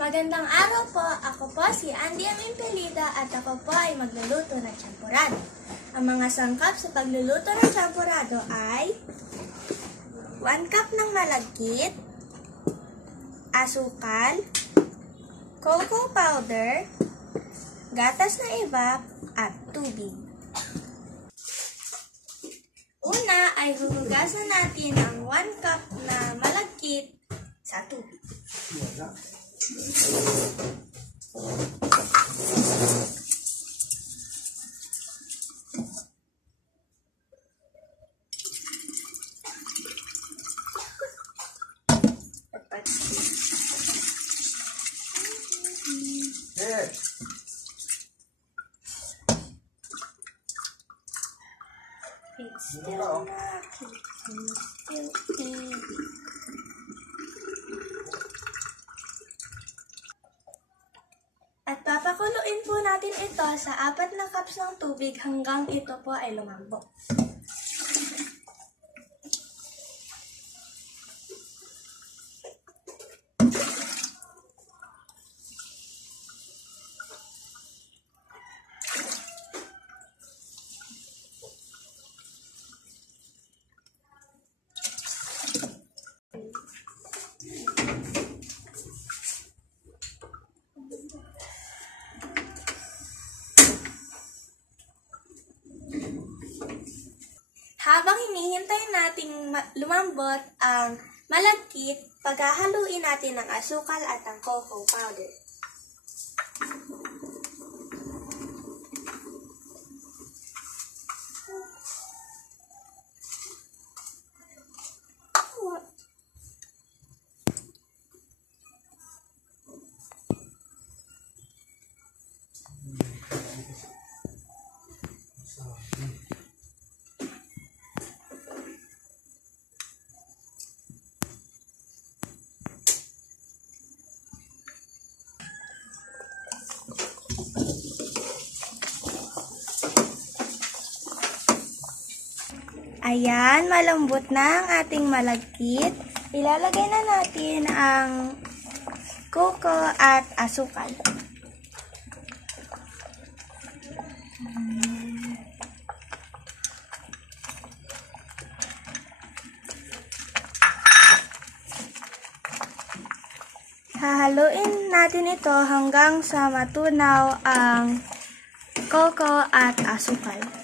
Magandang araw po. Ako po si Andy ang Impelida at ako po ay magluluto ng champurado. Ang mga sangkap sa pagluluto ng champurado ay 1 cup ng malagkit, asukal, cocoa powder, gatas na evap, at tubig. Una ay huhugasan natin ang 1 cup na malagkit sa tubig. It's still not still At papakuluin po natin ito sa 4 na cups ng tubig hanggang ito po ay lumambot. Habang hinihintay nating lumambot ang malagkit, paghahaluin natin ang asukal at ang cocoa powder. Ayan, malambot na ang ating malagkit. Ilalagay na natin ang cocoa at asukal. Hahaluin natin ito hanggang sa matunaw ang cocoa at asukal.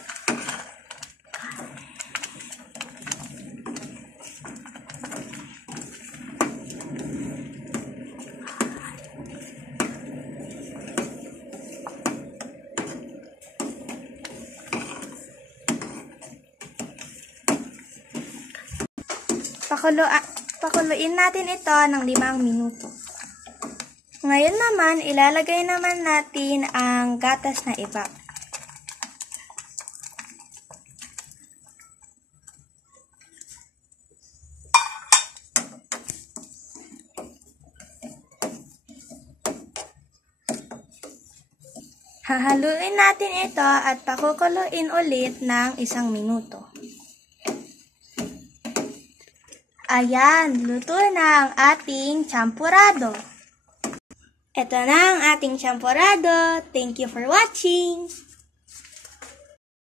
Pakuluin natin ito ng 5 minuto. Ngayon naman, ilalagay naman natin ang gatas na evap. Hahaluin natin ito at pakukuluin ulit ng 1 minuto. Ayan, luto na ang ating champurado. Ito na ang ating champurado. Thank you for watching!